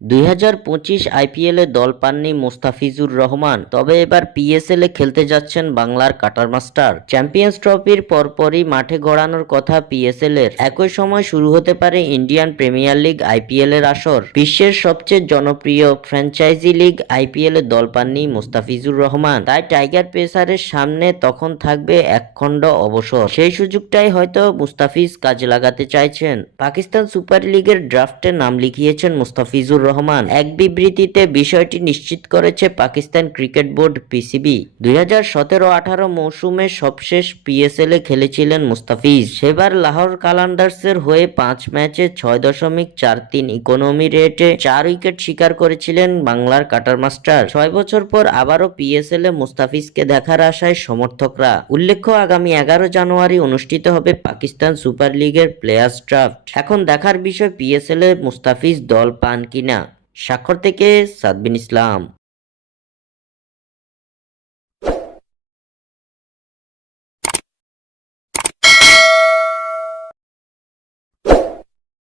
2025 আইপিএলে দল পাননি মুস্তাফিজুর রহমান, তবে এবার পিএসএল এ খেলতে যাচ্ছেন বাংলার কাটার মাস্টার। চ্যাম্পিয়ন্স ট্রফির পরপরই মাঠে গড়ানোর কথা পিএসএল এর। একই সময় শুরু হতে পারে ইন্ডিয়ান প্রিমিয়ার লিগ আইপিএল এর আসর। বিশ্বের সবচেয়ে জনপ্রিয় ফ্র্যাঞ্চাইজি লিগ আইপিএল এ দল পাননি মুস্তাফিজুর রহমান, তাই টাইগার পেসারের সামনে তখন থাকবে একখণ্ড অবসর। সেই সুযোগটাই হয়তো মুস্তাফিজ কাজে লাগাতে চাইছেন। পাকিস্তান সুপার লিগের ড্রাফটে নাম লিখিয়েছেন মুস্তাফিজুর রহমান। এক বিবৃতিতে বিষয়টি নিশ্চিত করেছে পাকিস্তান ক্রিকেট বোর্ড পিসিবি। 2017-18 মৌসুমে সবশেষ পিএসএল এ খেলেছিলেন মুস্তাফিজ। সেবার লাহোর কালান্ডার্সের হয়ে 5 ম্যাচে 6.43 ইকোনমি রেটে 4 উইকেট শিকার করেছিলেন বাংলার কাটার মাস্টার। 6 বছর পর আবারও পিএসএল এ মুস্তাফিজকে দেখার আশায় সমর্থকরা। উল্লেখ্য, আগামী 11 জানুয়ারি অনুষ্ঠিত হবে পাকিস্তান সুপার লিগের প্লেয়ার্স ড্রাফট। এখন দেখার বিষয় পিএসএল এ মুস্তাফিজ দল পান কিনা। স্বাক্ষর থেকে সাদবিন ইসলাম।